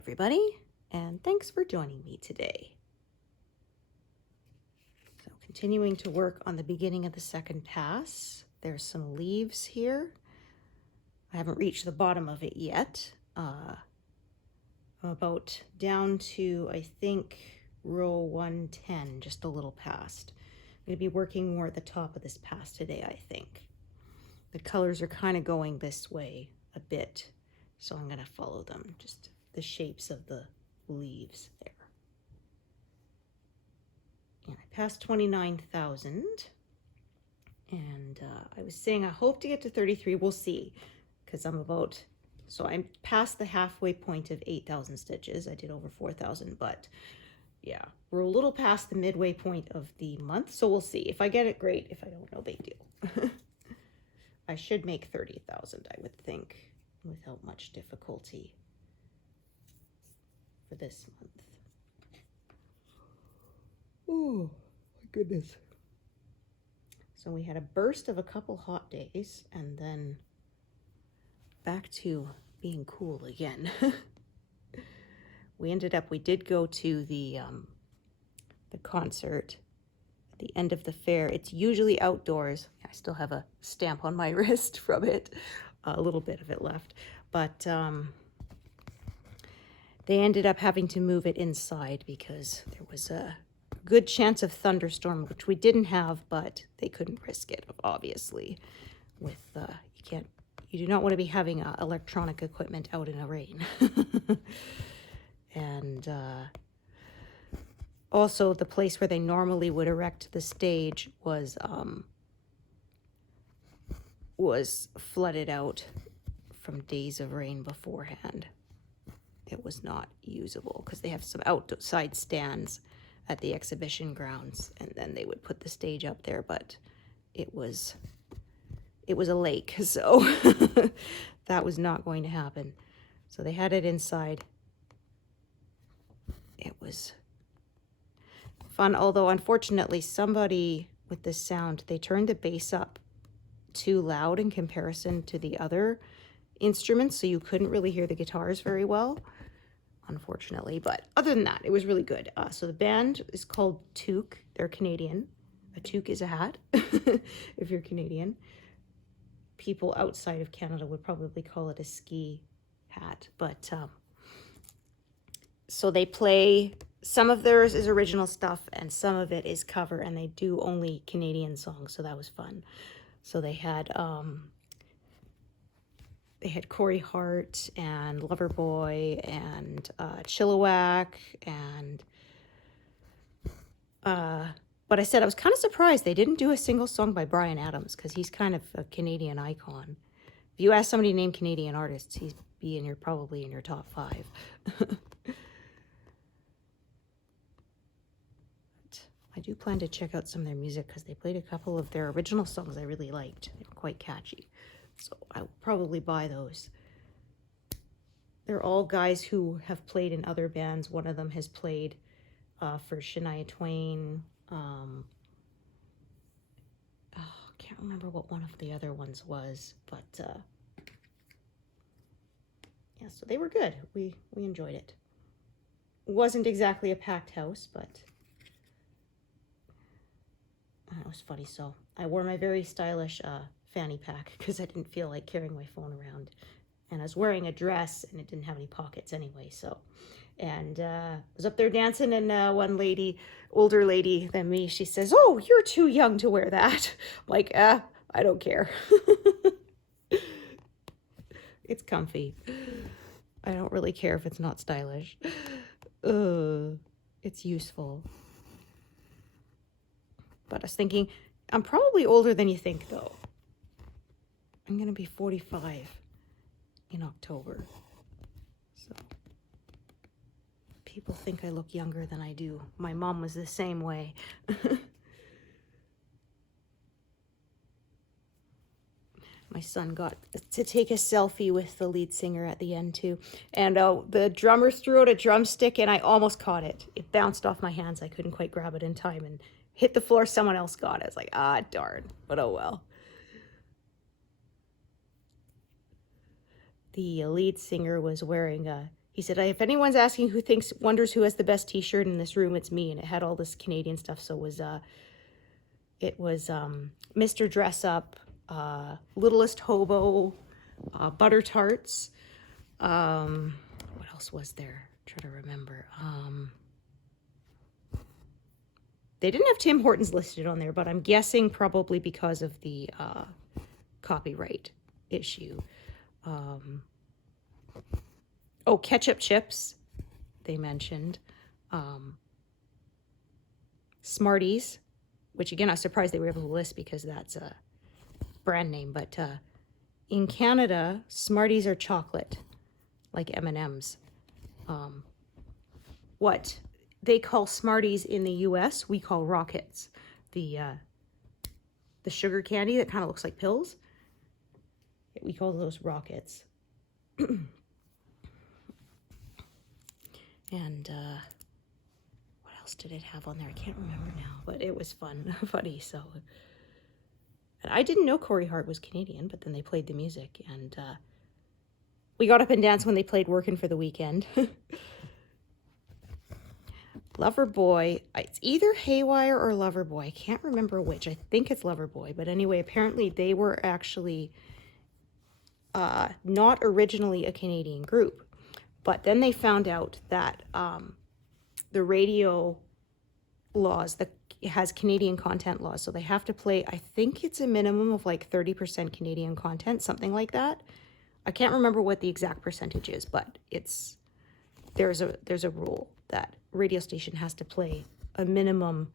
everybody, and thanks for joining me today. So continuing to work on the beginning of the second pass. There's some leaves here. I haven't reached the bottom of it yet. I'm about down to, I think, row 110, just a little past. I'm going to be working more at the top of this pass today, I think. The colors are kind of going this way a bit, so I'm going to follow them, just the shapes of the leaves there. And I passed 29,000, and I was saying I hope to get to 33. We'll see, because I'm past the halfway point of 8,000 stitches. I did over 4,000, but yeah, we're a little past the midway point of the month, so we'll see. If I get it, great. If I don't, no big deal. I should make 30,000, I would think, without much difficulty for this month. Oh, my goodness. So we had a burst of a couple hot days, and then back to being cool again. We did go to the concert at the end of the fair. It's usually outdoors. I still have a stamp on my wrist from it, a little bit of it left, but they ended up having to move it inside because there was a good chance of thunderstorm, which we didn't have, but they couldn't risk it, obviously. With you do not want to be having electronic equipment out in a rain. And also the place where they normally would erect the stage was flooded out from days of rain beforehand. It was not usable because they have some outside stands at the exhibition grounds, and then they would put the stage up there, but it was a lake, so that was not going to happen. So they had it inside. It was fun, although unfortunately somebody with the sound, they turned the bass up too loud in comparison to the other instruments, so you couldn't really hear the guitars very well, unfortunately. But other than that, it was really good. So the band is called Toque. They're Canadian. A toque is a hat, if you're Canadian. People outside of Canada would probably call it a ski hat, but so they play, some of theirs is original stuff and some of it is cover, and they do only Canadian songs, so that was fun. So they had Corey Hart and Loverboy and Chilliwack and but I said I was kind of surprised they didn't do a single song by Bryan Adams, because he's kind of a Canadian icon. If you ask somebody to name Canadian artists, he'd be probably in your top 5. I do plan to check out some of their music because they played a couple of their original songs I really liked. They were quite catchy. So I will probably buy those. They're all guys who have played in other bands. One of them has played for Shania Twain. Can't remember what one of the other ones was, but yeah, so they were good. We enjoyed it. It wasn't exactly a packed house, but it was funny. So I wore my very stylish fanny pack because I didn't feel like carrying my phone around, and I was wearing a dress and it didn't have any pockets anyway. So, and I was up there dancing, and one lady, older lady than me, she says, "Oh, you're too young to wear that." I'm like, I don't care. It's comfy. I don't really care if it's not stylish. It's useful. But I was thinking, I'm probably older than you think, though. I'm going to be 45 in October. So people think I look younger than I do. My mom was the same way. My son got to take a selfie with the lead singer at the end, too. And the drummer threw out a drumstick, and I almost caught it. It bounced off my hands. I couldn't quite grab it in time and hit the floor. Someone else got it. It's like, darn. But oh well. The lead singer was wearing he said, if anyone's asking wonders who has the best t-shirt in this room, it's me. And it had all this Canadian stuff. So it was Mr. Dress Up, Littlest Hobo, Butter Tarts. What else was there? Try to remember. They didn't have Tim Hortons listed on there, but I'm guessing probably because of the copyright issue. Oh, ketchup chips, they mentioned. Smarties, which again, I was surprised they were able to list because that's a brand name. But in Canada, Smarties are chocolate, like M&M's. What they call Smarties in the U.S., we call Rockets. The sugar candy that kind of looks like pills. We call those Rockets. And what else did it have on there? I can't remember now, but it was funny. So, and I didn't know Corey Hart was Canadian, but then they played the music, and we got up and danced when they played "Working for the Weekend." Loverboy, it's either Haywire or Loverboy. I can't remember which. I think it's Loverboy, but anyway, apparently they were actually not originally a Canadian group. But then they found out that the radio laws, it has Canadian content laws, so they have to play, I think it's a minimum of like 30% Canadian content, something like that. I can't remember what the exact percentage is, but there's a rule that radio station has to play a minimum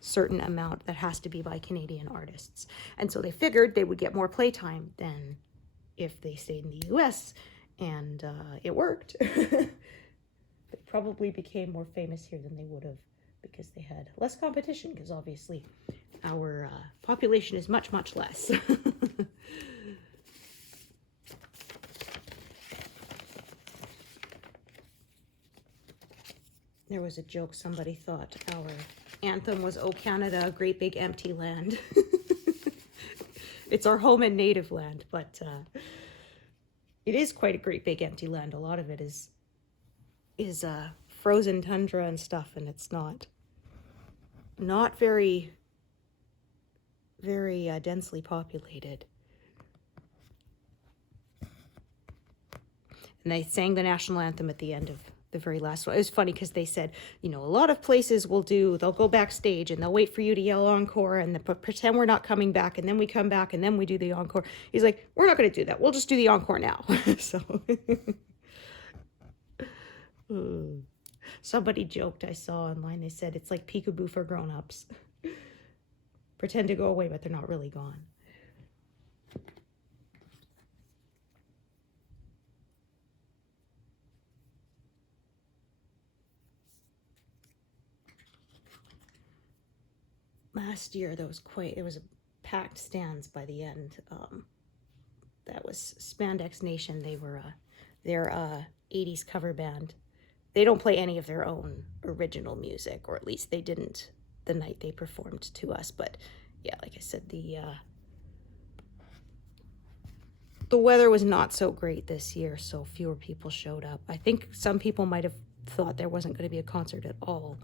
certain amount that has to be by Canadian artists. And so they figured they would get more playtime than if they stayed in the US. And it worked. They probably became more famous here than they would have because they had less competition, because obviously our population is much, much less. There was a joke, somebody thought our anthem was "Oh Canada, a great big empty land." It's our home and native land, but it is quite a great big empty land. A lot of it is frozen tundra and stuff, and it's not very densely populated. And they sang the national anthem at the end of the very last one. It was funny because they said, a lot of places they'll go backstage and they'll wait for you to yell encore and pretend we're not coming back, and then we come back and then we do the encore. He's like, we're not going to do that. We'll just do the encore now. So somebody joked, I saw online, they said it's like peekaboo for grown-ups. Pretend to go away, but they're not really gone. Last year, it was a packed stands by the end. That was Spandex Nation. They were their 80s cover band. They don't play any of their own original music, or at least they didn't the night they performed to us. But yeah, like I said, the weather was not so great this year, so fewer people showed up. I think some people might have thought there wasn't going to be a concert at all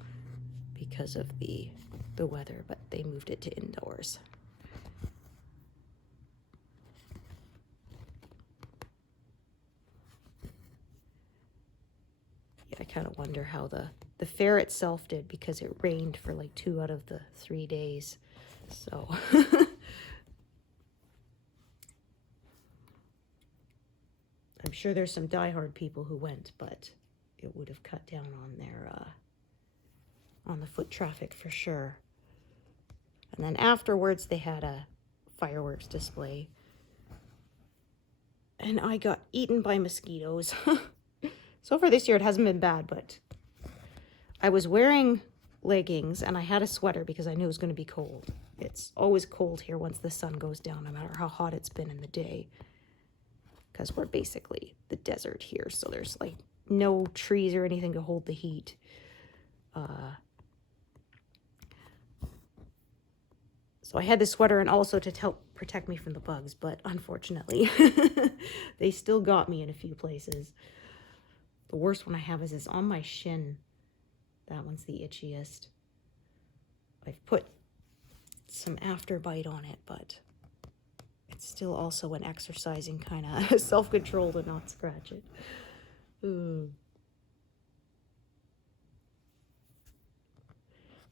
because of the weather, but they moved it to indoors. Yeah, I kind of wonder how the fair itself did, because it rained for like 2 out of the 3 days. So I'm sure there's some diehard people who went, but it would have cut down on their on the foot traffic for sure. And then afterwards, they had a fireworks display. And I got eaten by mosquitoes. So far this year, it hasn't been bad, but I was wearing leggings and I had a sweater because I knew it was going to be cold. It's always cold here once the sun goes down, no matter how hot it's been in the day, because we're basically the desert here. So there's like no trees or anything to hold the heat. So I had the sweater and also to help protect me from the bugs, but unfortunately, they still got me in a few places. The worst one I have is on my shin. That one's the itchiest. I've put some afterbite on it, but it's still also an exercising kind of self-control to not scratch it. Ooh.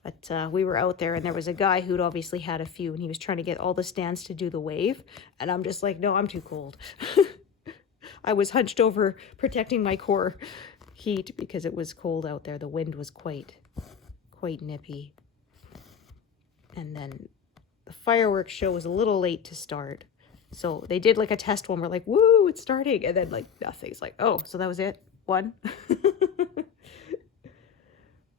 But we were out there, and there was a guy who'd obviously had a few, and he was trying to get all the stands to do the wave, and I'm just like, no, I'm too cold. I was hunched over protecting my core heat because it was cold out there. The wind was quite nippy. And then the fireworks show was a little late to start. So they did like a test one. We're like, woo, it's starting. And then like nothing. It's like, oh, so that was it? One? But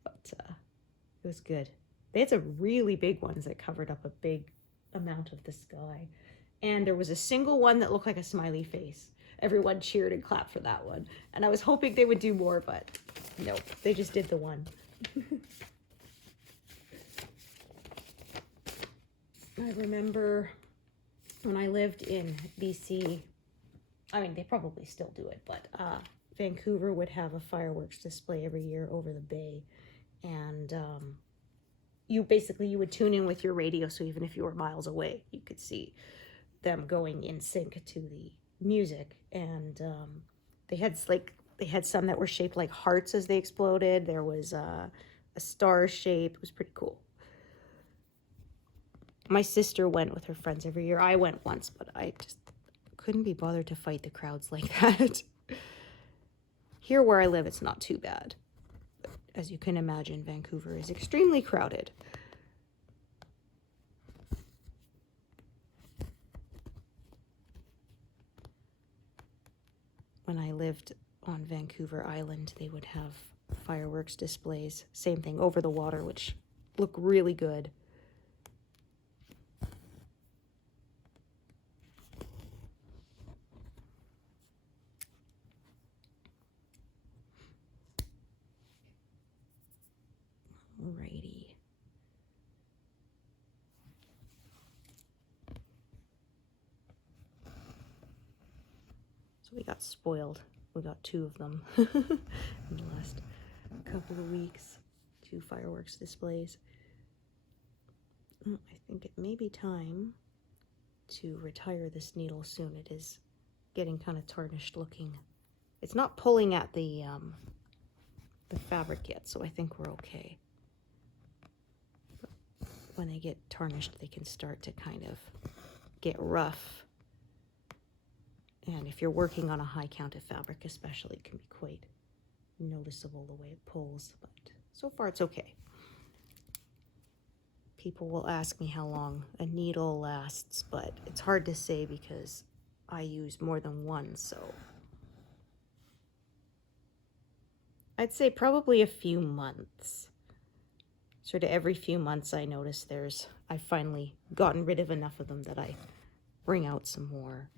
it was good. They had some really big ones that covered up a big amount of the sky. And there was a single one that looked like a smiley face. Everyone cheered and clapped for that one. And I was hoping they would do more, but nope, they just did the one. I remember when I lived in BC, I mean, they probably still do it, but Vancouver would have a fireworks display every year over the bay. And you would tune in with your radio, so even if you were miles away, you could see them going in sync to the music. And they had some that were shaped like hearts as they exploded. There was a star shape. It was pretty cool. My sister went with her friends every year. I went once, but I just couldn't be bothered to fight the crowds like that. Here where I live, it's not too bad. But as you can imagine, Vancouver is extremely crowded. When I lived on Vancouver Island, they would have fireworks displays. Same thing, over the water, which look really good. Alrighty. So we got spoiled. We got 2 of them in the last couple of weeks. 2 fireworks displays. I think it may be time to retire this needle soon. It is getting kind of tarnished looking. It's not pulling at the fabric yet, so I think we're okay. But when they get tarnished, they can start to kind of get rough. And if you're working on a high count of fabric especially, it can be quite noticeable the way it pulls. But so far it's okay. People will ask me how long a needle lasts, but it's hard to say because I use more than one, so I'd say probably a few months. Sort of every few months I notice I've finally gotten rid of enough of them that I bring out some more.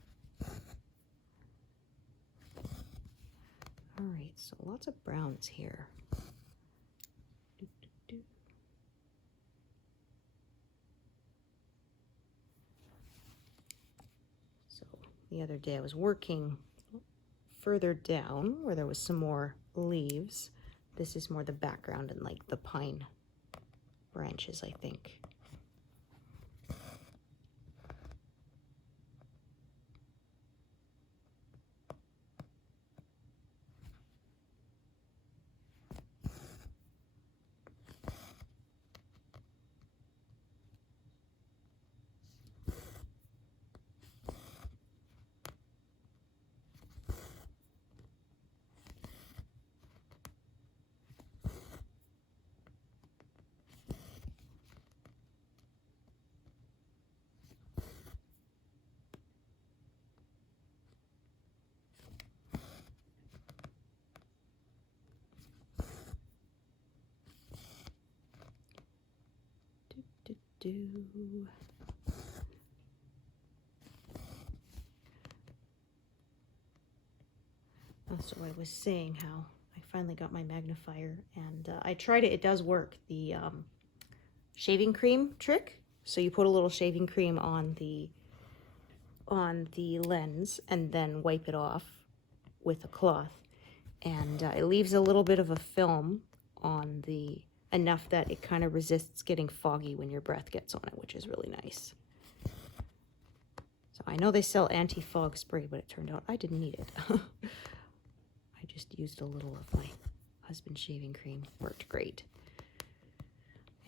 All right, so lots of browns here. So the other day I was working further down where there was some more leaves. This is more the background and like the pine branches, I think. So I was saying how I finally got my magnifier, and I tried it. It does work. The shaving cream trick. So you put a little shaving cream on the lens and then wipe it off with a cloth, And it leaves a little bit of a film on the, enough that it kind of resists getting foggy when your breath gets on it, which is really nice. So I know they sell anti-fog spray, but it turned out I didn't need it. I just used a little of my husband's shaving cream. Worked great.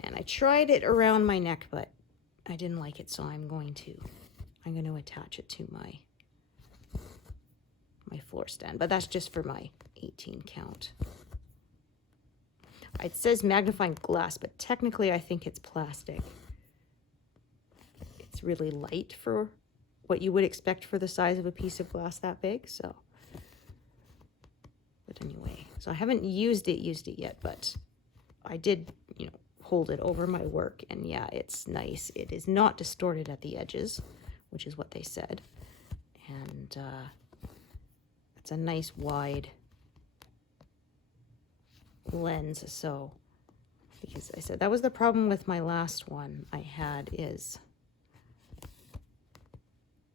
And I tried it around my neck, but I didn't like it, so I'm going to attach it to my floor stand. But that's just for my 18 count. It says magnifying glass, but technically I think it's plastic. It's really light for what you would expect for the size of a piece of glass that big, so. But anyway, so I haven't used it yet, but I did, you know, hold it over my work, and yeah, it's nice. It is not distorted at the edges, which is what they said. And it's a nice wide lens, so, because I said that was the problem with my last one I had, is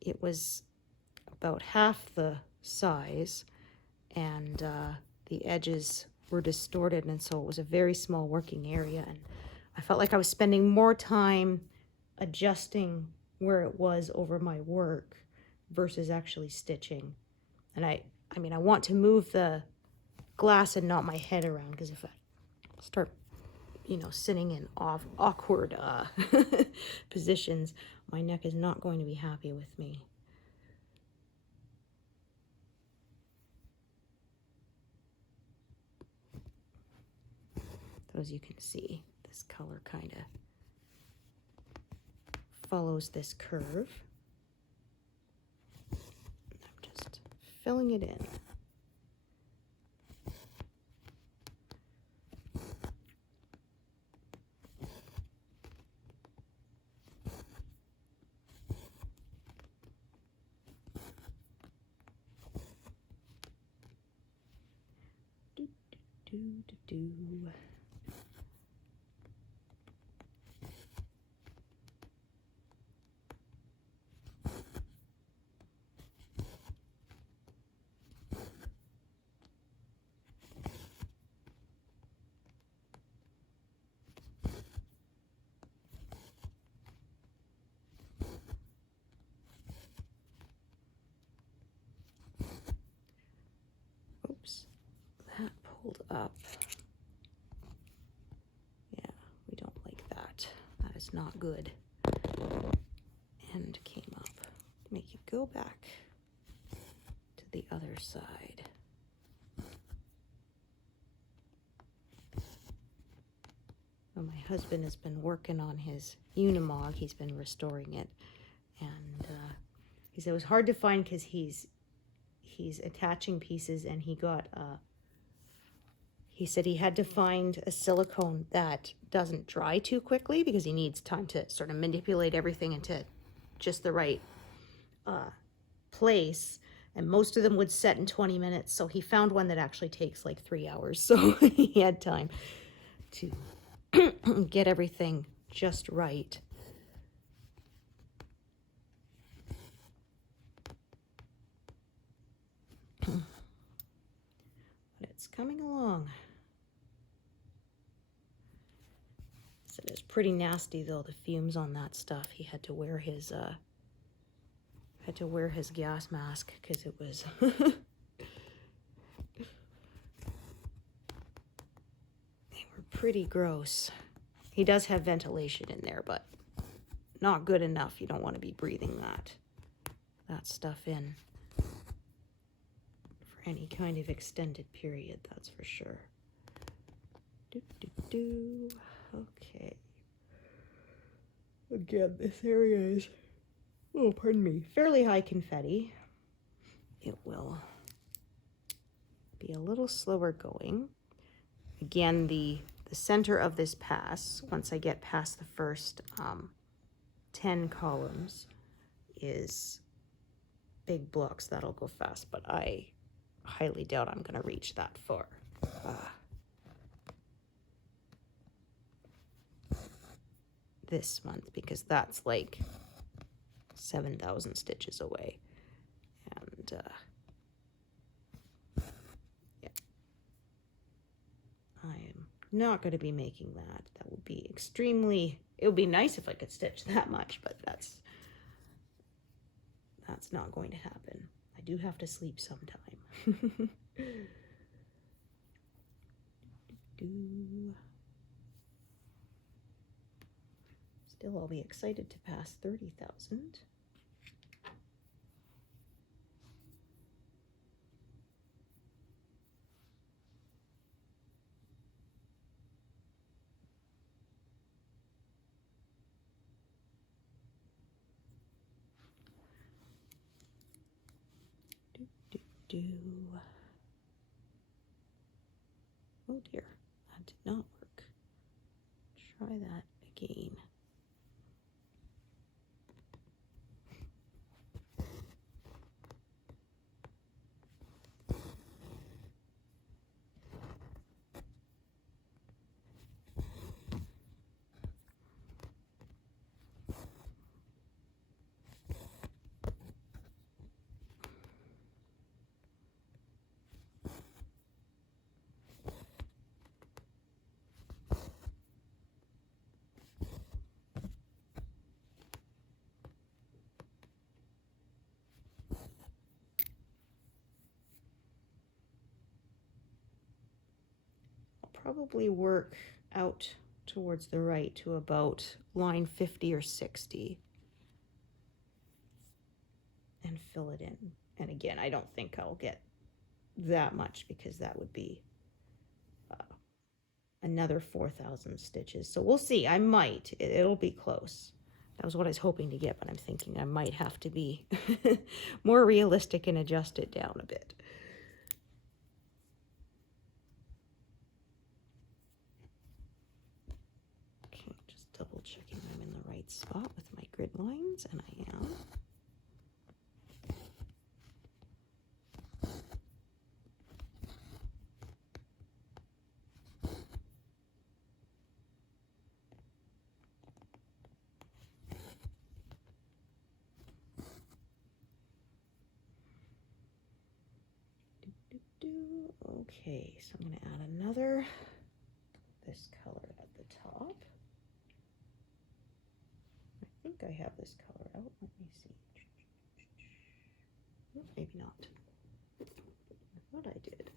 it was about half the size, and the edges were distorted, and so it was a very small working area, and I felt like I was spending more time adjusting where it was over my work versus actually stitching. And I mean, I want to move the glass and not my head around, because if I start, you know, sitting in awkward positions, my neck is not going to be happy with me. So as you can see, this color kind of follows this curve. I'm just filling it in. Do. Oops, that pulled up. Yeah, we don't like that. That is not good. And came up. Make it go back to the other side. Well, my husband has been working on his Unimog. He's been restoring it, and he said it was hard to find because he's attaching pieces, and he got he said he had to find a silicone that doesn't dry too quickly, because he needs time to sort of manipulate everything into just the right place, and most of them would set in 20 minutes, so he found one that actually takes like 3 hours, so he had time to get everything just right. But it's coming along. So it's pretty nasty though, the fumes on that stuff. He had to wear his gas mask because it was they were pretty gross. He does have ventilation in there, but not good enough. You don't want to be breathing that stuff in for any kind of extended period, that's for sure. Okay. Again, this area is, oh, pardon me, fairly high confetti. It will be a little slower going. Again, the center of this pass, once I get past the first 10 columns, is big blocks. That'll go fast, but I highly doubt I'm going to reach that far. This month, because that's like 7,000 stitches away, and yeah, not going to be making that. That would be extremely, it would be nice if I could stitch that much, but that's not going to happen. I do have to sleep sometime. Still, I'll be excited to pass 30,000. Oh dear, that did not work. Try that again. Probably work out towards the right to about line 50 or 60 and fill it in. And again, I don't think I'll get that much because that would be another 4,000 stitches. So we'll see. I might. It'll be close. That was what I was hoping to get, but I'm thinking I might have to be more realistic and adjust it down a bit. Double checking I'm in the right spot with my grid lines, and I am. Okay, so I'm going to add another, this color at the top. I think I have this color out. Let me see. Maybe not. I thought I did.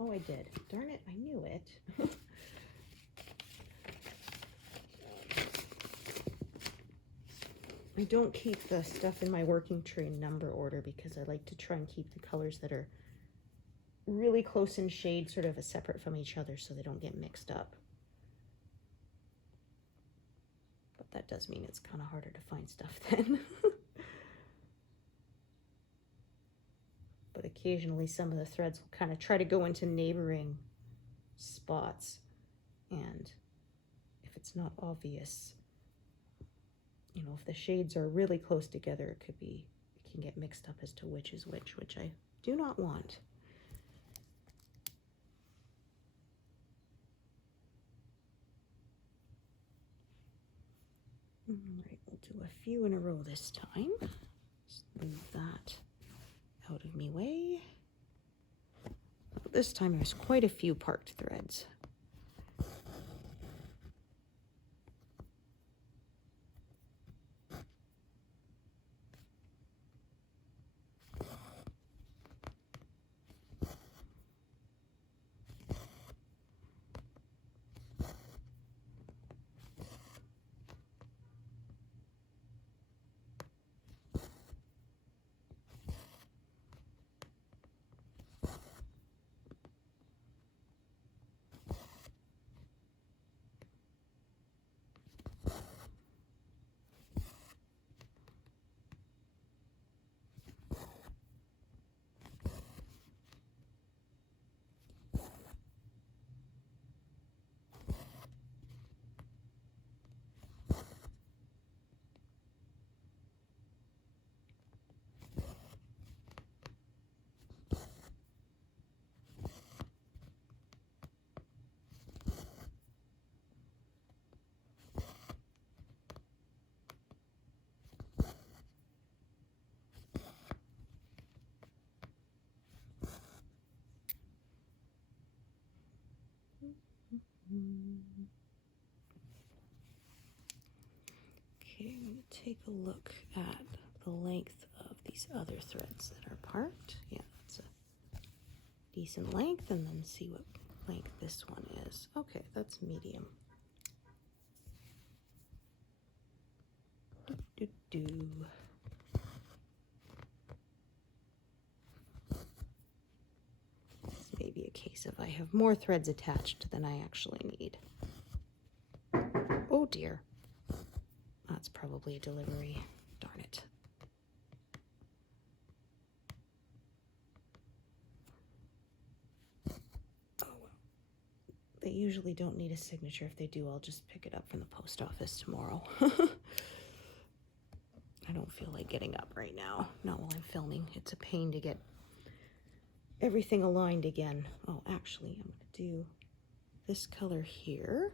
Oh, I did. Darn it, I knew it. I don't keep the stuff in my working tray in number order because I like to try and keep the colors that are really close in shade sort of separate from each other so they don't get mixed up. But that does mean it's kind of harder to find stuff then. But occasionally some of the threads will kind of try to go into neighboring spots, and if it's not obvious, you know, if the shades are really close together, it can get mixed up as to which is which I do not want. All right, we'll do a few in a row this time. Just move that out of me way. This time there's quite a few parked threads. Okay, I'm going to take a look at the length of these other threads that are apart. Yeah, that's a decent length, and then see what length this one is. Okay, that's medium. Do. This may be a case of I have more threads attached than I actually need. Oh dear. That's probably a delivery. Darn it. Oh well. They usually don't need a signature. If they do, I'll just pick it up from the post office tomorrow. I don't feel like getting up right now. Not while I'm filming. It's a pain to get everything aligned again. Oh, actually, I'm going to do this color here.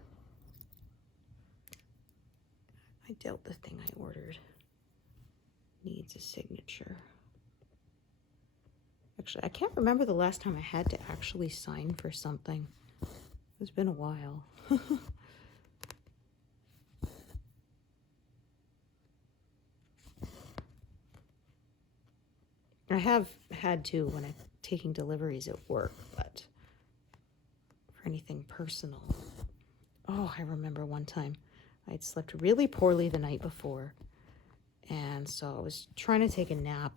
I doubt the thing I ordered needs a signature. Actually, I can't remember the last time I had to actually sign for something. It's been a while. I have had to when I'm taking deliveries at work, but for anything personal. Oh, I remember one time I'd slept really poorly the night before, and so I was trying to take a nap,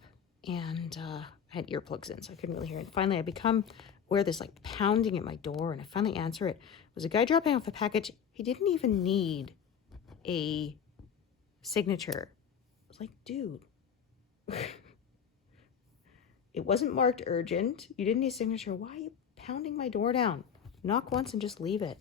and I had earplugs in, so I couldn't really hear it. Finally, I become aware there's like pounding at my door, and I finally answer it. It was a guy dropping off a package. He didn't even need a signature. I was like, dude. It wasn't marked urgent. You didn't need a signature. Why are you pounding my door down? Knock once and just leave it.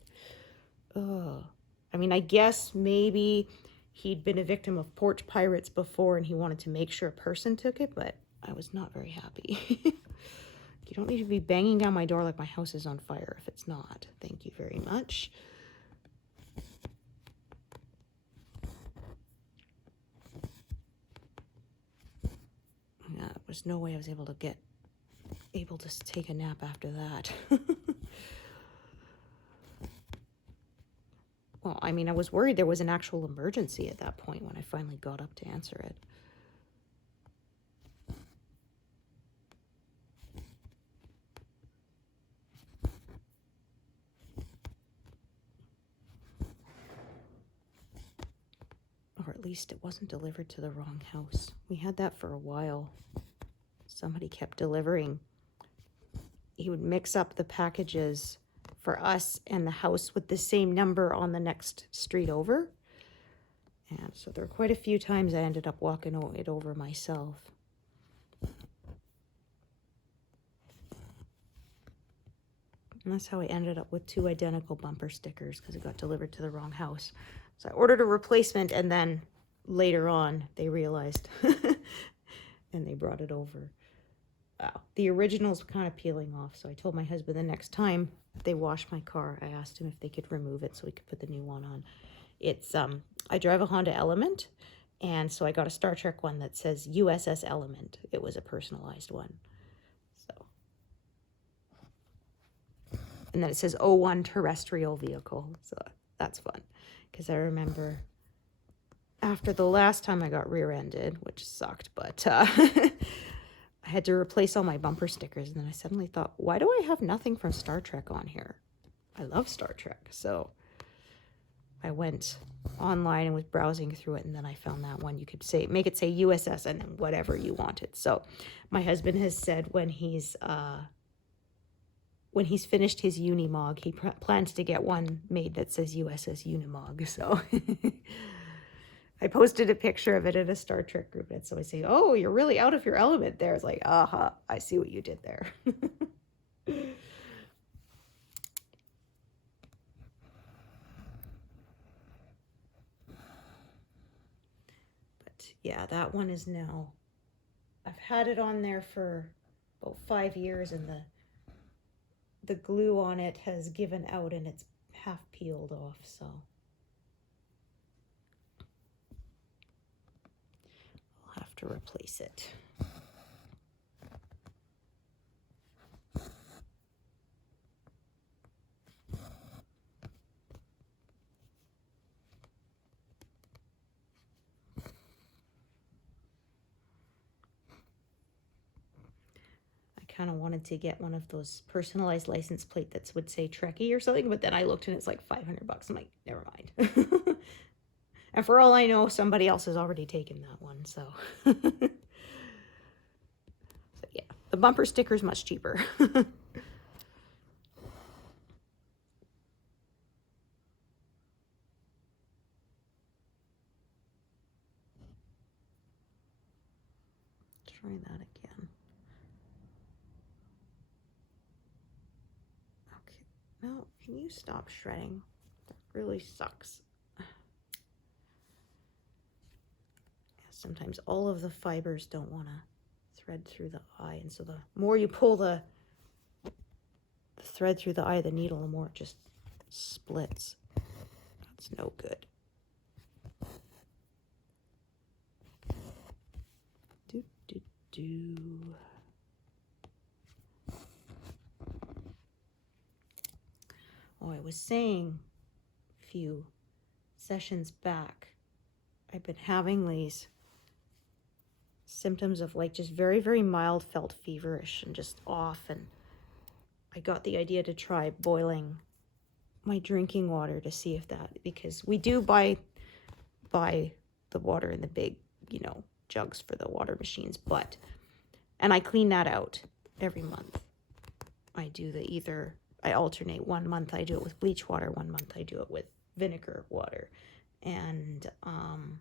Ugh. I mean, I guess maybe he'd been a victim of porch pirates before and he wanted to make sure a person took it, but I was not very happy. You don't need to be banging down my door like my house is on fire if it's not. Thank you very much. Yeah, there was no way I was able to take a nap after that. Well, I mean, I was worried there was an actual emergency at that point when I finally got up to answer it. Or at least it wasn't delivered to the wrong house. We had that for a while. Somebody kept delivering. He would mix up the packages for us and the house with the same number on the next street over. And so there were quite a few times I ended up walking it over myself. And that's how I ended up with 2 identical bumper stickers, because it got delivered to the wrong house. So I ordered a replacement, and then later on they realized and they brought it over. The original's kind of peeling off, so I told my husband the next time they washed my car, I asked him if they could remove it so we could put the new one on. It's I drive a Honda Element, and so I got a Star Trek one that says USS Element. It was a personalized one. And then it says 01 terrestrial vehicle. So that's fun. Because I remember after the last time I got rear-ended, which sucked, but I had to replace all my bumper stickers. And then I suddenly thought, why do I have nothing from Star Trek on here? I love Star Trek. So I went online and was browsing through it. And then I found that one. You could make it say USS and then whatever you wanted. So my husband has said when he's finished his Unimog, he plans to get one made that says USS Unimog. So I posted a picture of it in a Star Trek group. And so I say, oh, you're really out of your element there. It's like, aha, I see what you did there. But yeah, that one is now, I've had it on there for about 5 years, and the glue on it has given out and it's half peeled off, so I'll have to replace it. kind of wanted to get one of those personalized license plate that would say Trekkie or something, but then I looked and it's like $500. I'm like, never mind. And for all I know, somebody else has already taken that one, so. So yeah, the bumper sticker is much cheaper. Try that again. Okay, no, can you stop shredding? That really sucks. Sometimes all of the fibers don't want to thread through the eye, and so the more you pull the thread through the eye of the needle, the more it just splits. That's no good. Do, do, do. Oh, I was saying a few sessions back, I've been having these symptoms of like just very, very mild felt feverish and just off, and I got the idea to try boiling my drinking water to see if that, because we do buy the water in the big, you know, jugs for the water machines, but, and I clean that out every month. I do I alternate. 1 month I do it with bleach water, 1 month I do it with vinegar water, and I'm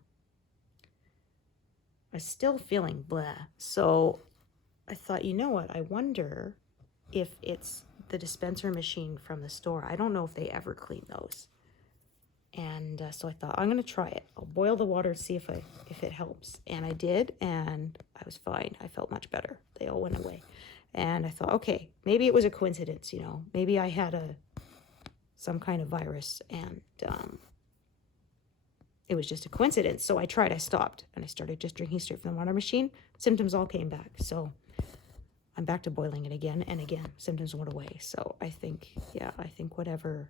still feeling blah. So I thought, you know what, I wonder if it's the dispenser machine from the store. I don't know if they ever clean those. And so I thought, I'm going to try it. I'll boil the water and see if it helps. And I did, and I was fine. I felt much better. They all went away. And I thought, okay, maybe it was a coincidence, you know. Maybe I had some kind of virus, and it was just a coincidence. So I stopped, and I started just drinking straight from the water machine. Symptoms all came back. So I'm back to boiling it again, and again, symptoms went away. So I think, yeah, I think whatever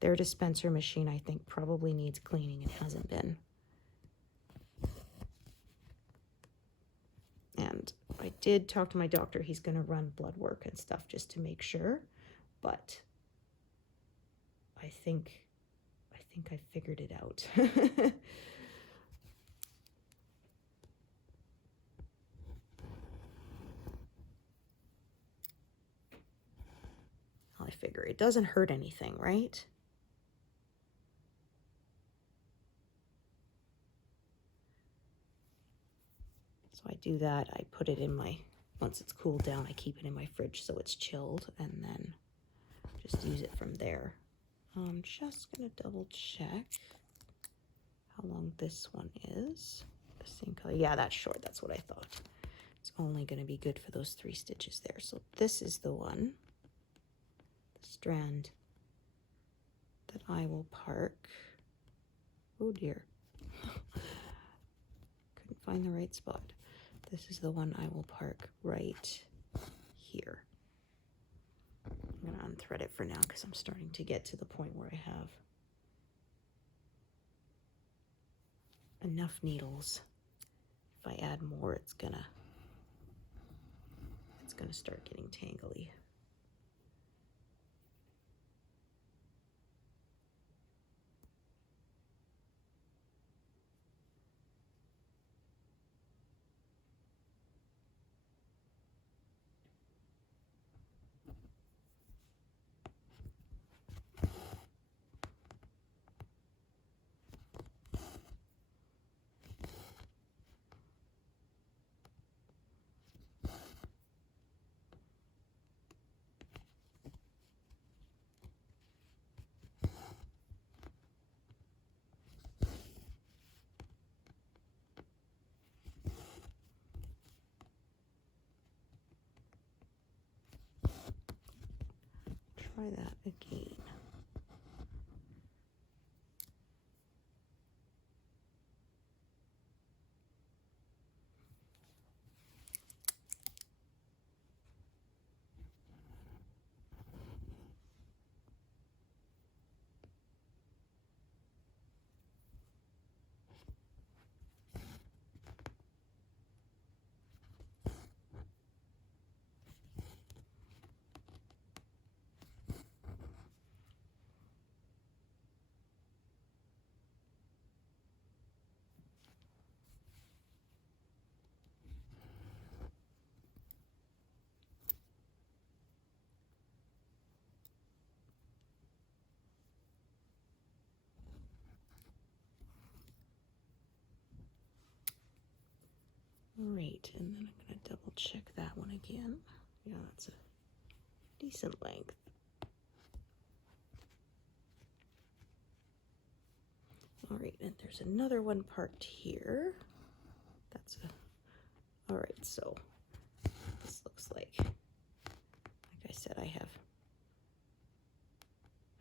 their dispenser machine, I think, probably needs cleaning and hasn't been. And I did talk to my doctor. He's going to run blood work and stuff just to make sure. But I think I figured it out. I figure it doesn't hurt anything, right? So I do that. I put it in once it's cooled down, I keep it in my fridge so it's chilled, and then just use it from there. I'm just going to double check how long this one is. The same color. Yeah, that's short. That's what I thought. It's only going to be good for those 3 stitches there. So this is the one, the strand that I will park. Oh dear. Couldn't find the right spot. This is the one I will park right here. I'm going to unthread it for now because I'm starting to get to the point where I have enough needles. If I add more, it's gonna start getting tangly. Try that again. right, and then I'm going to double check that one again. Yeah, that's a decent length. All right, and there's another one parked here. That's a, all right, so this looks like I said, I have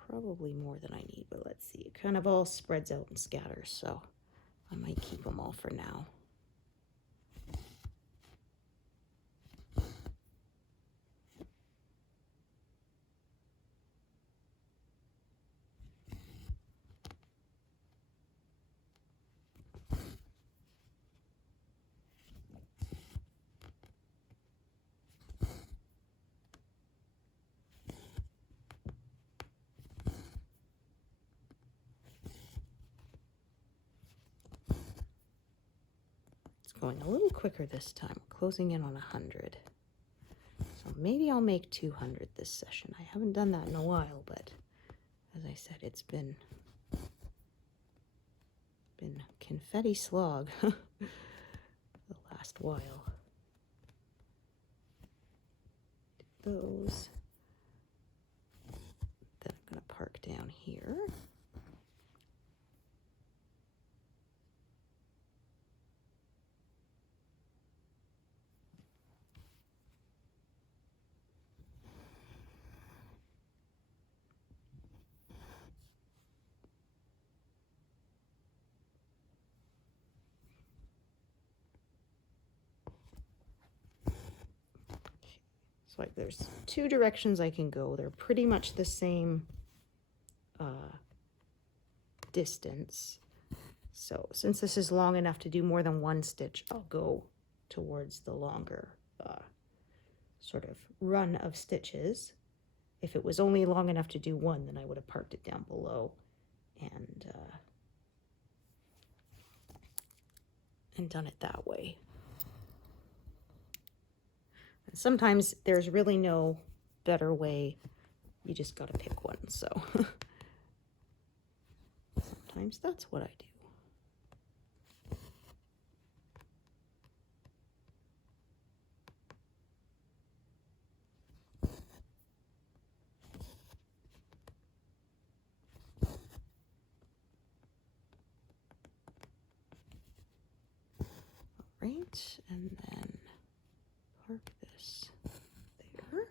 probably more than I need, but let's see. It kind of all spreads out and scatters, so I might keep them all for now. Going a little quicker this time, closing in on 100. So maybe I'll make 200 this session. I haven't done that in a while, but as I said, it's been confetti slog the last while. Those. Then I'm going to park down here. So like there's two directions I can go. They're pretty much the same distance. So since this is long enough to do more than one stitch, I'll go towards the longer sort of run of stitches. If it was only long enough to do one, then I would have parked it down below and done it that way. And sometimes there's really no better way. You just got to pick one. So sometimes that's what I do. All right, and then park this there.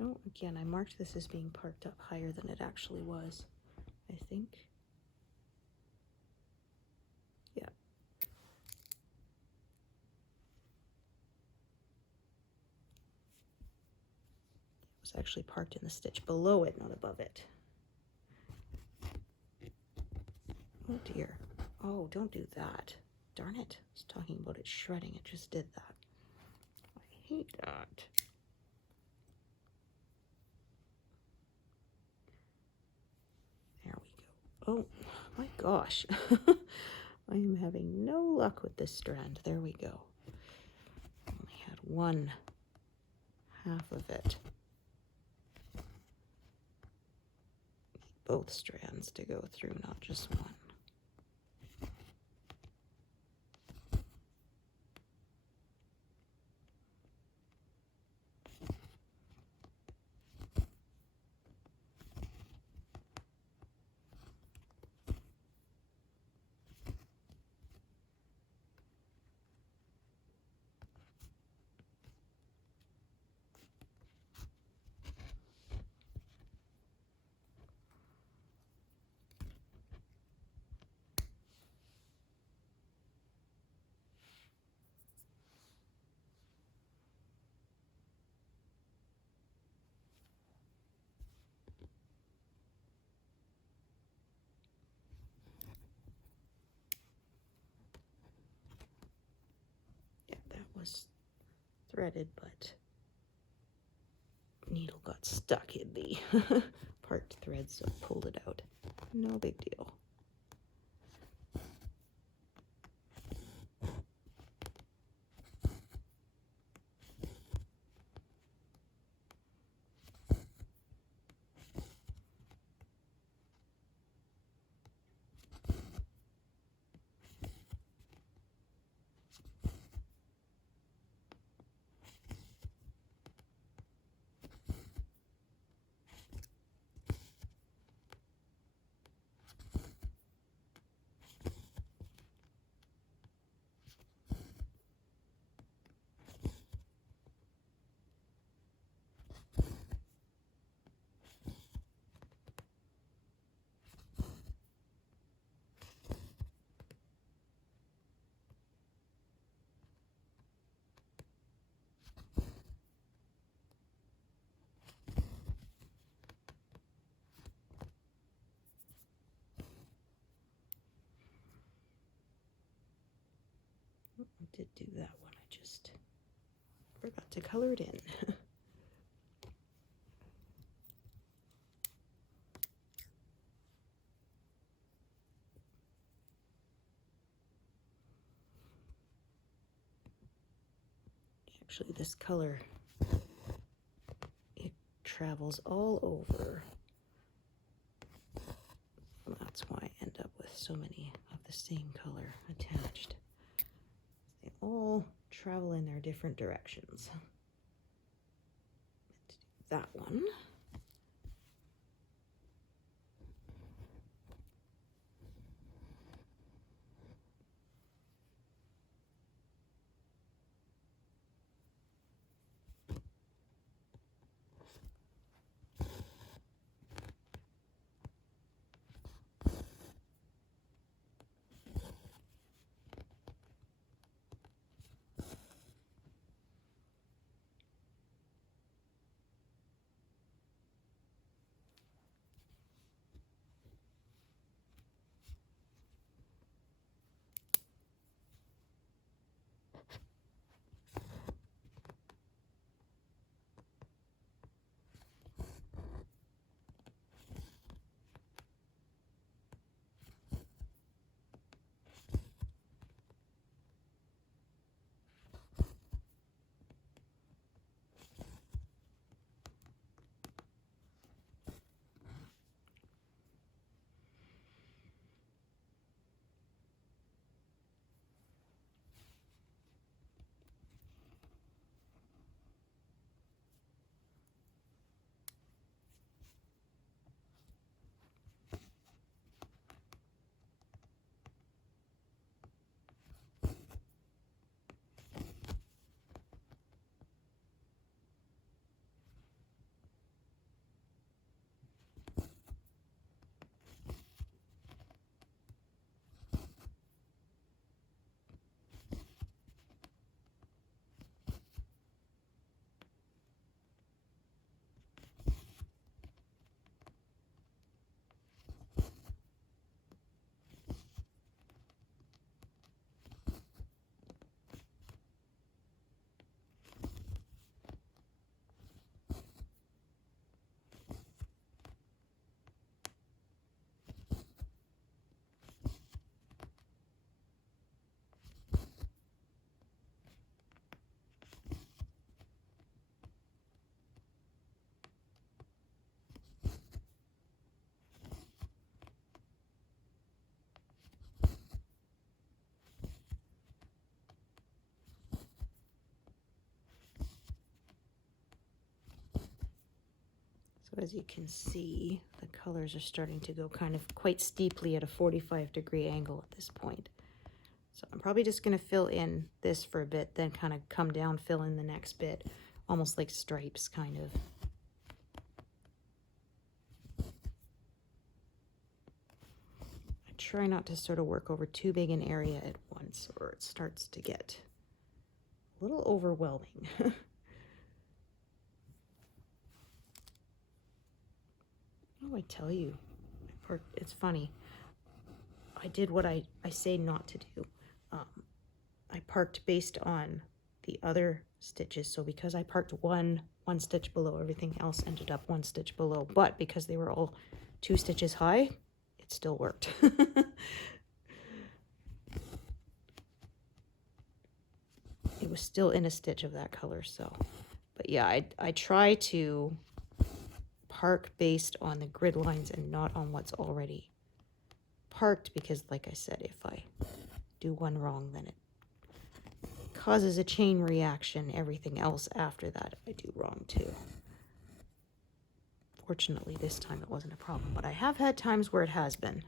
Oh, again, I marked this as being parked up higher than it actually was, I think. Yeah. It was actually parked in the stitch below it, not above it. Oh dear. Oh, don't do that. Darn it. I was talking about it shredding. It just did that. I hate that. There we go. Oh my gosh. I am having no luck with this strand. There we go. Only had one half of it. Need both strands to go through, not just one. was threaded, but needle got stuck in the part thread, so I pulled it out. No big deal. I did do that one, I just forgot to color it in. Actually, this color, it travels all over. That's why I end up with so many of the same color attached. They all travel in their different directions. Let's do that one. So as you can see, the colors are starting to go kind of quite steeply at a 45-degree angle at this point. So I'm probably just going to fill in this for a bit, then kind of come down, fill in the next bit, almost like stripes, kind of. I try not to sort of work over too big an area at once, or it starts to get a little overwhelming. Oh, I tell you, it's funny. I did what I say not to do. I parked based on the other stitches. So because I parked one stitch below, everything else ended up one stitch below. But because they were all 2 stitches high, it still worked. It was still in a stitch of that color. So, but yeah, I try to park based on the grid lines and not on what's already parked, because like I said, if I do one wrong, then it causes a chain reaction. Everything else after that I do wrong too. Fortunately, this time it wasn't a problem, but I have had times where it has been.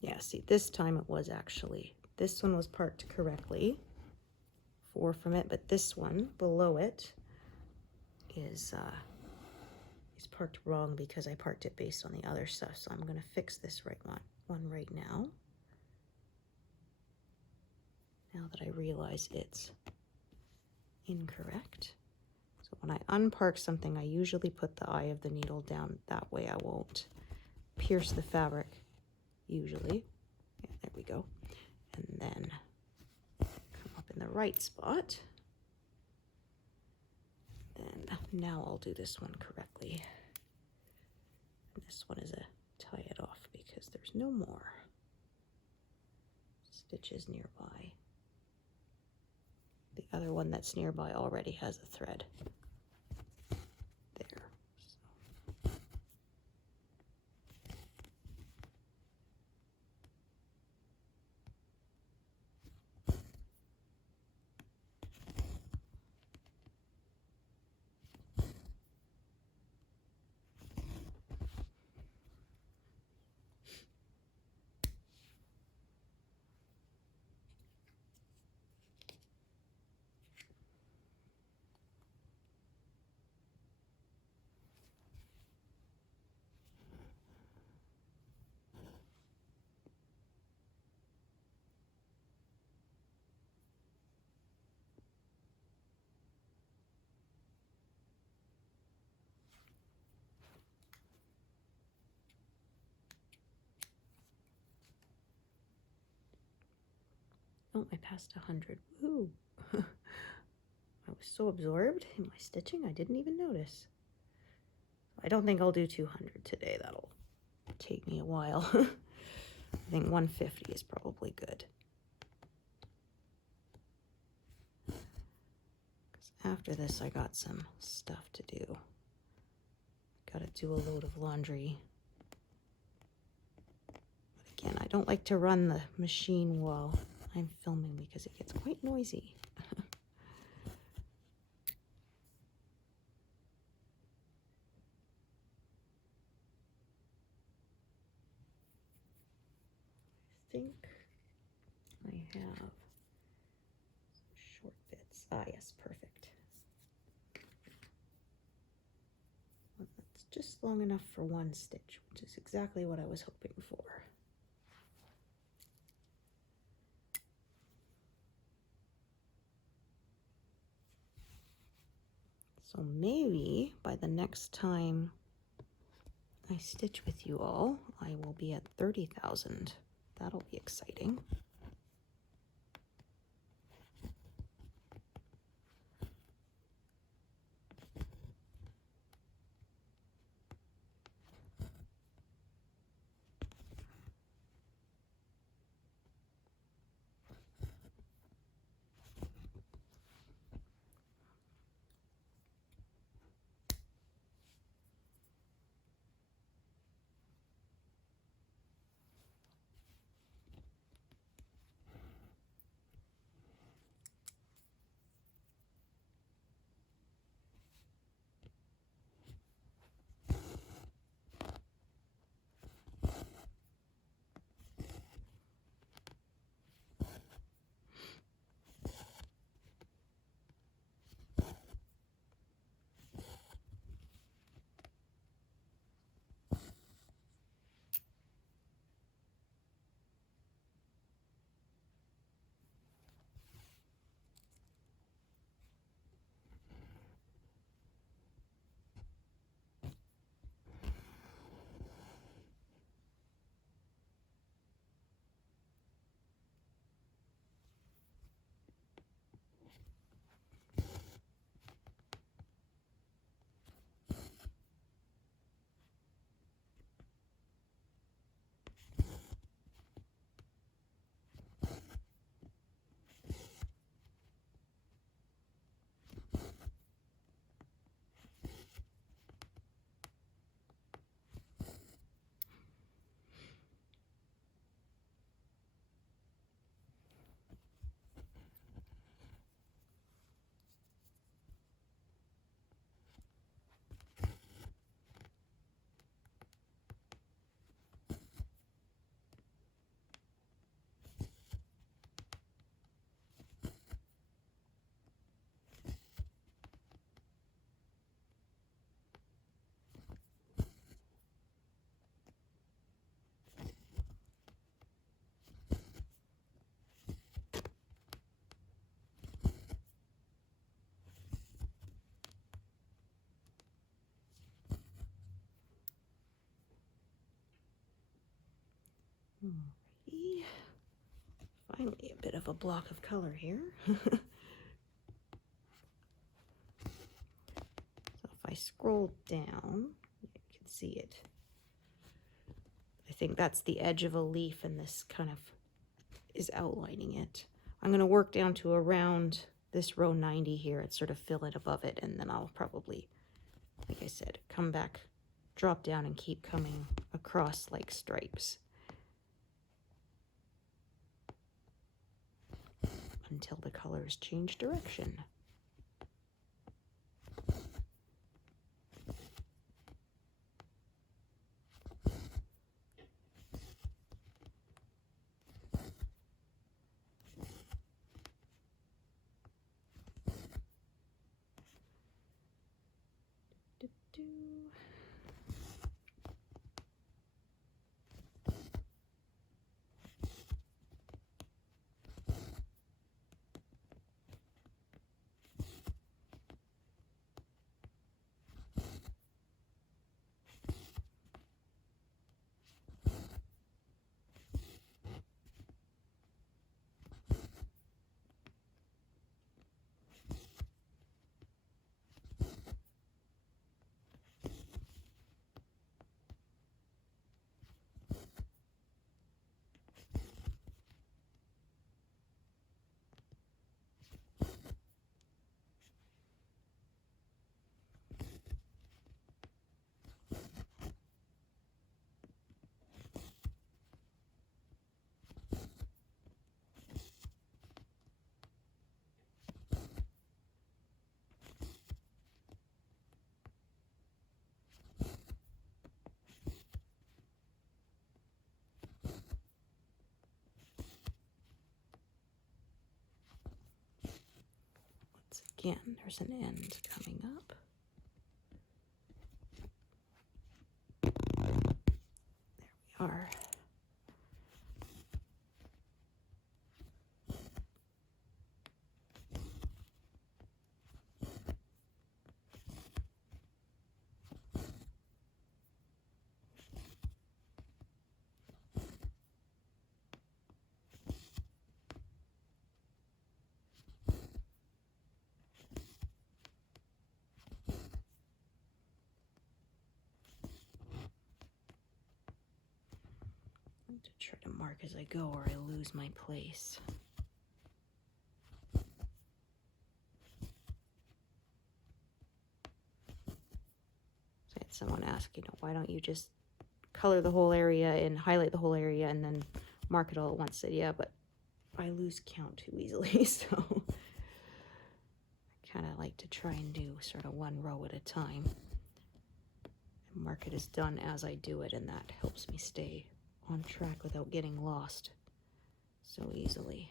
Yeah, see, this time it was actually, this one was parked correctly, 4 from it, but this one below it is parked wrong because I parked it based on the other stuff. So I'm going to fix this one right now. Now that I realize it's incorrect. So when I unpark something, I usually put the eye of the needle down. That way I won't pierce the fabric, usually. Yeah, there we go. And then come up in the right spot. And now I'll do this one correctly. And this one is a tie it off because there's no more stitches nearby. The other one that's nearby already has a thread there. So. Oh, I passed 100. Woo! I was so absorbed in my stitching, I didn't even notice. I don't think I'll do 200 today. That'll take me a while. I think 150 is probably good. Because after this, I got some stuff to do. Gotta do a load of laundry. But again, I don't like to run the machine while I'm filming because it gets quite noisy. I think I have some short bits. Ah, yes, perfect. Well, that's just long enough for one stitch, which is exactly what I was hoping for. So maybe by the next time I stitch with you all, I will be at 30,000. That'll be exciting. Alrighty. Finally, a bit of a block of color here. So if I scroll down, you can see it. I think that's the edge of a leaf, and this kind of is outlining it. I'm going to work down to around this row 90 here and sort of fill it above it, and then I'll probably, like I said, come back, drop down, and keep coming across like stripes until the colors change direction. Again, there's an end coming up. There we are. To try to mark as I go or I lose my place. So I had someone ask, why don't you just color the whole area and highlight the whole area and then mark it all at once? I said, yeah, but I lose count too easily, so I kind of like to try and do sort of one row at a time. And mark it as done as I do it, and that helps me stay on track without getting lost so easily.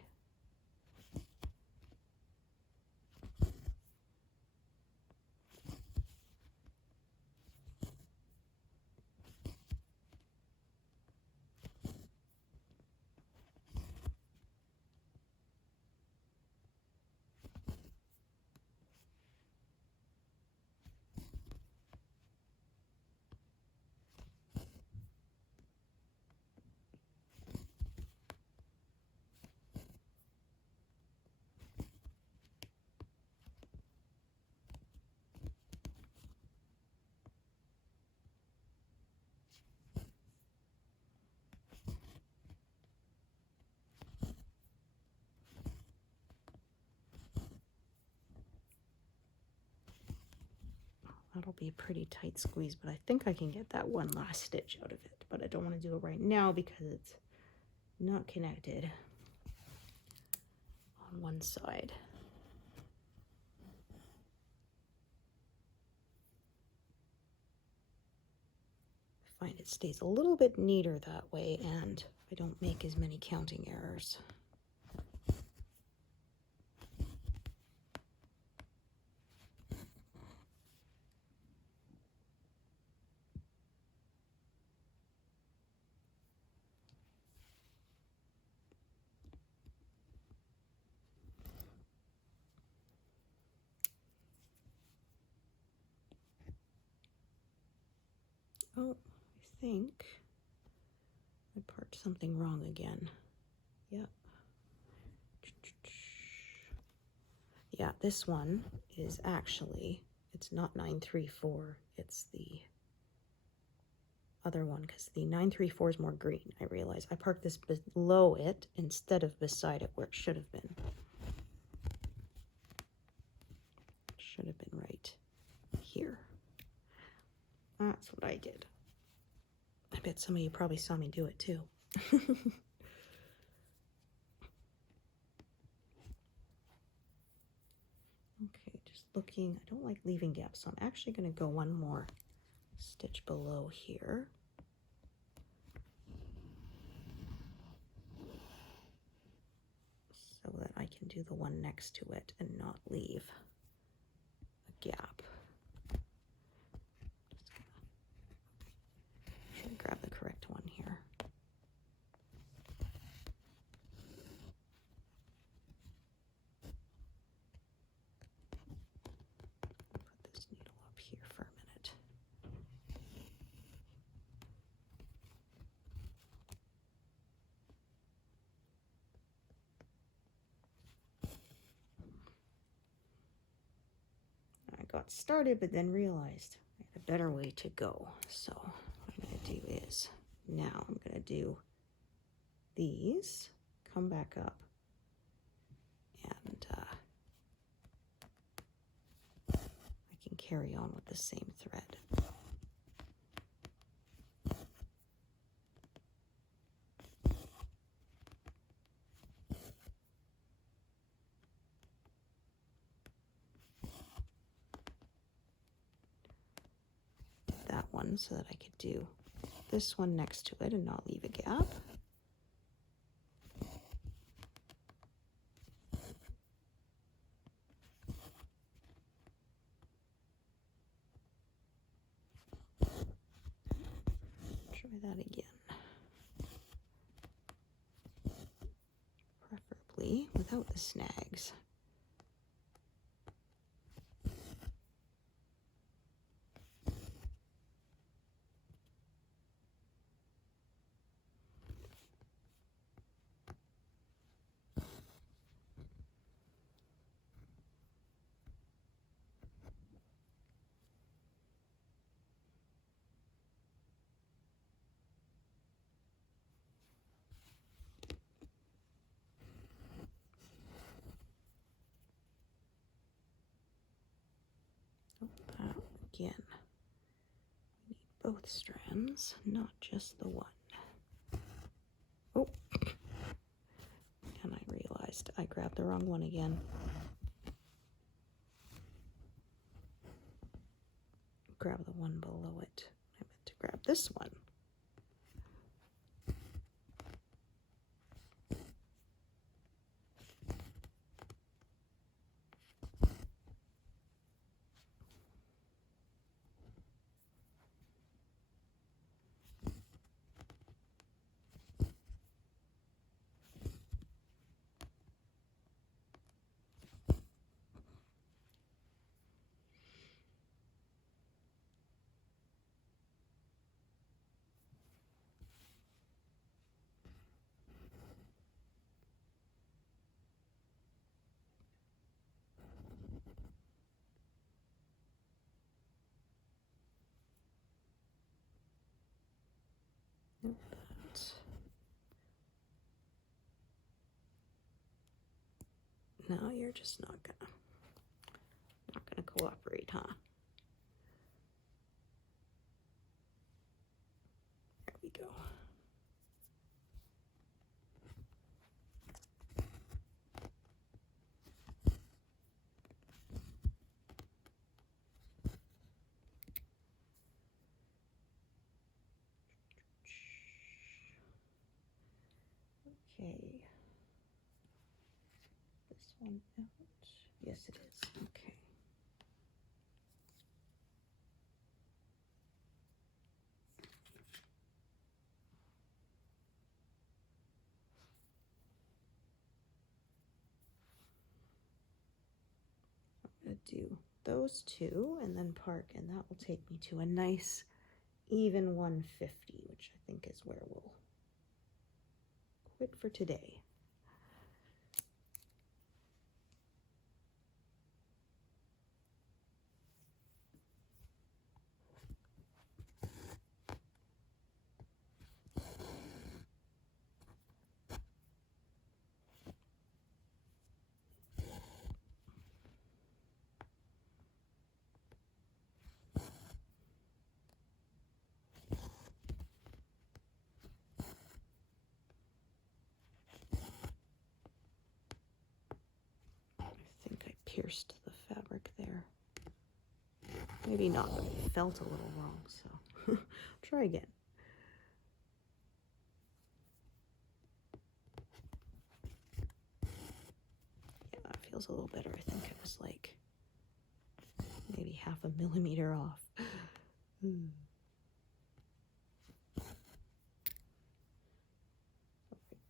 That'll be a pretty tight squeeze, but I think I can get that one last stitch out of it. But I don't want to do it right now because it's not connected on one side. I find it stays a little bit neater that way, and I don't make as many counting errors. Oh, I think my part marked something wrong again. Yep. Yeah, this one is actually, it's not 934, it's the other one, because the 934 is more green. I realize I parked this below it instead of beside it where it should have been. Should have been right here. That's what I did. I bet some of you probably saw me do it too. Okay, just looking. I don't like leaving gaps, so I'm actually going to go one more stitch below here. So that I can do the one next to it and not leave a gap. Just gonna grab the correct one here. Put this needle up here for a minute. I got started, but then realized I had a better way to go. So what I'm going to do is, now I'm going to do these, come back up, and I can carry on with the same thread. That one so that I could do this one next to it and not leave a gap. Try that again. Preferably without the snags. Again, we need both strands, not just the one. Oh, and I realized I grabbed the wrong one again. Grab the one below it. I meant to grab this one. No, you're just not gonna cooperate, huh? There we go. Okay. This one out. Yes, it is. Okay. I'm going to do those two and then park, and that will take me to a nice even 150, which I think is where we'll quit for today. Pierced the fabric there. Maybe not, but it felt a little wrong, so try again. Yeah, that feels a little better. I think it was like maybe 0.5 millimeter off.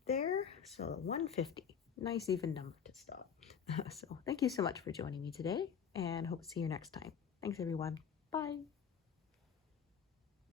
There, so 150. Nice even number to stop. So thank you so much for joining me today, and hope to see you next time. Thanks everyone. Bye.